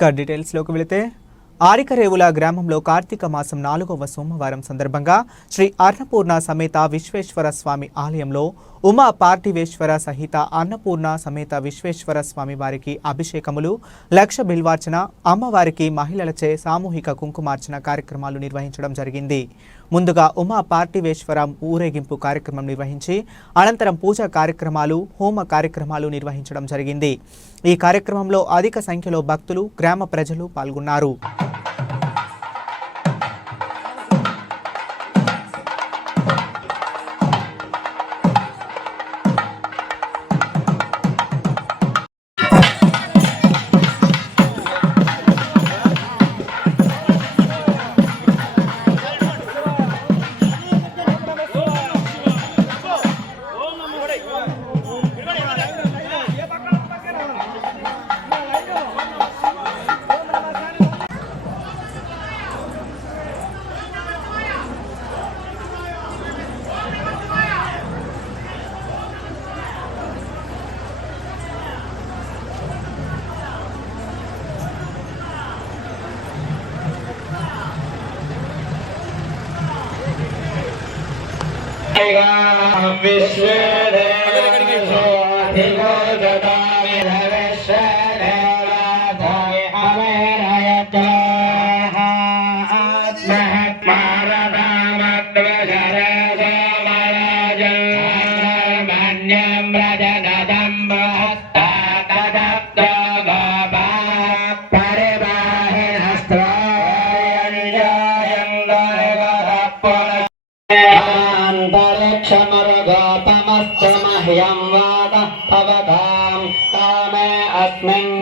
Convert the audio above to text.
డీటెయిల్స్లోకి వెళితే ఆరికరేవుల గ్రామంలో కార్తీక మాసం 4వ సోమవారం సందర్భంగా శ్రీ అన్నపూర్ణ సమేత విశ్వేశ్వర స్వామి ఆలయంలో ఉమా పార్థివేశ్వర సహిత అన్నపూర్ణ సమేత విశ్వేశ్వర స్వామి వారికి అభిషేకములు, లక్ష బిల్వార్చన, అమ్మవారికి మహిళలచే సామూహిక కుంకుమార్చన కార్యక్రమాలు నిర్వహించడం జరిగింది. ముందుగా ఉమా పార్థివేశ్వర ఊరేగింపు కార్యక్రమం నిర్వహించి అనంతరం పూజా కార్యక్రమాలు, హోమ కార్యక్రమాలు నిర్వహించడం జరిగింది. ఈ కార్యక్రమంలో అధిక సంఖ్యలో భక్తులు, గ్రామ ప్రజలు పాల్గొన్నారు. क्षमरुगोपमस्तमह्यं वादः भवतां कामे अस्मिन्